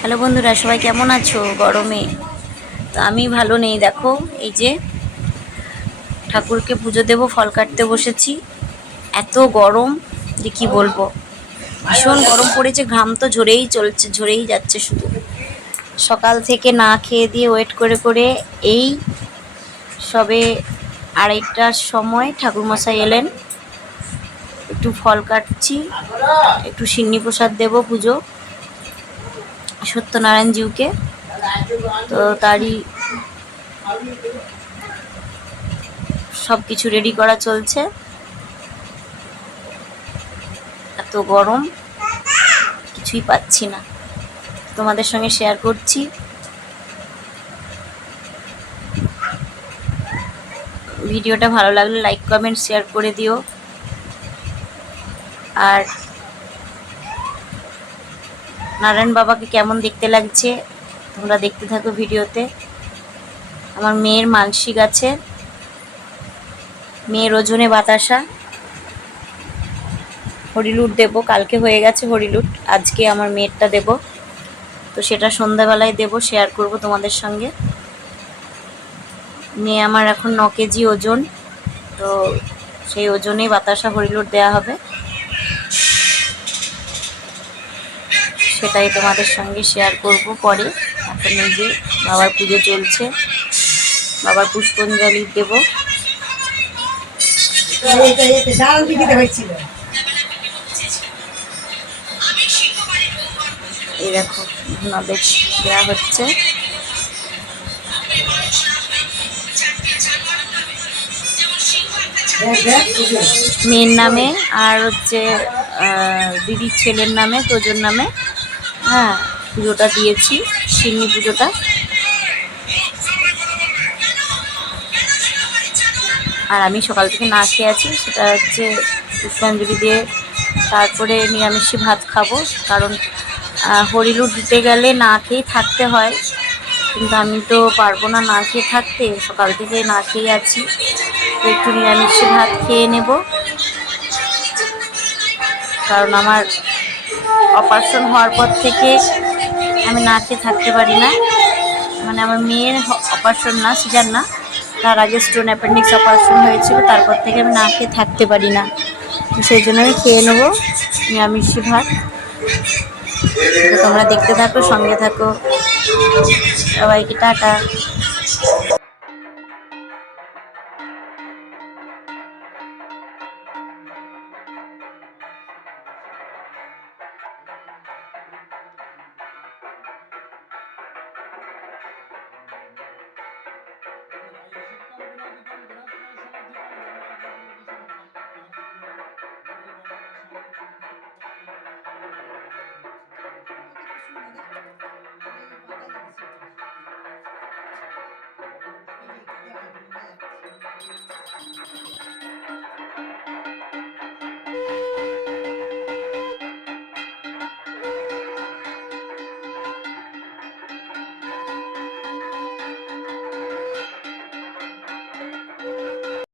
Hello বন্ধুরা, সবাই কেমন আছো গরমে? তো আমি ভালো নেই। দেখো, এই যে ঠাকুরকে পুজো দেবো, ফল কাটতে বসেছি। এত গরম যে কি বলবো, ভীষণ গরম পড়েছে। ঘাম তো ঝরেই চলছে, ঝরেই যাচ্ছে শুধু। সকাল থেকে না খেয়ে দিয়ে ওয়েট করে করে এই সবে 2:30টার সময় ঠাকুরমশাই এলেন। একটু ফল কাটছি, একটু সিন্নি প্রসাদ দেবো পুজো সত্যনারায়ণ জিউকে। তো তারই সব কিছু রেডি করা চলছে। এত গরম, কিছুই পাচ্ছি না, তোমাদের সঙ্গে শেয়ার করছি। ভিডিওটা ভালো লাগলে লাইক কমেন্ট শেয়ার করে দিও। আর নারায়ণ বাবাকে কেমন দেখতে লাগছে তোমরা দেখতে থাকো ভিডিওতে। আমার মেয়ের মানসিক আছে, মেয়ের ওজনে বাতাসা। হরিলুট দেব, কালকে হয়ে গেছে হরিলুট, আজকে আমার মেয়েরটা দেব। তো সেটা সন্ধ্যাবেলায় দেব, শেয়ার করব তোমাদের সঙ্গে। মেয়ে আমার এখন 9 কেজি ওজন, তো সেই ওজনেই বাতাসা হরিলুট দেওয়া হবে। সেটাই তোমাদের সঙ্গে শেয়ার করব পরে। এখন এই যে বাবার পুজো চলছে, বাবার পুষ্পাঞ্জলি দেব। এই দেখো, ধুনাদের দেওয়া হচ্ছে। মেয়ের নামে আর হচ্ছে দিদির ছেলের নামে, তোজোর নামে। হ্যাঁ, পুজোটা দিয়েছি, সিন্নি পুজোটা। আর আমি সকাল থেকে না খেয়ে আছি, সেটা হচ্ছে পুষ্পাঞ্জলি দিয়ে তারপরে নিরামিষি ভাত খাবো। কারণ হরিলুট দিতে গেলে না খেয়েই থাকতে হয়, কিন্তু আমি তো পারবো না না খেয়ে থাকতে, সকাল থেকে না খেয়ে আছি। তো একটু নিরামিষি ভাত খেয়ে নেব, কারণ আমার অপারেশন হওয়ার পর থেকে আমি না খেয়ে থাকতে পারি না। মানে আমার মেয়ের অপারেশন না, সিজার না, তার আগে স্টোন অ্যাপেন্ডিক্স অপারেশন হয়েছিল, তারপর থেকে আমি না খেয়ে থাকতে পারি না। তো সেই জন্য আমি খেয়ে নেবো নিরামিষি ভাত। তো তোমরা দেখতে থাকো, সঙ্গে থাকো। সবাইকে টাটা।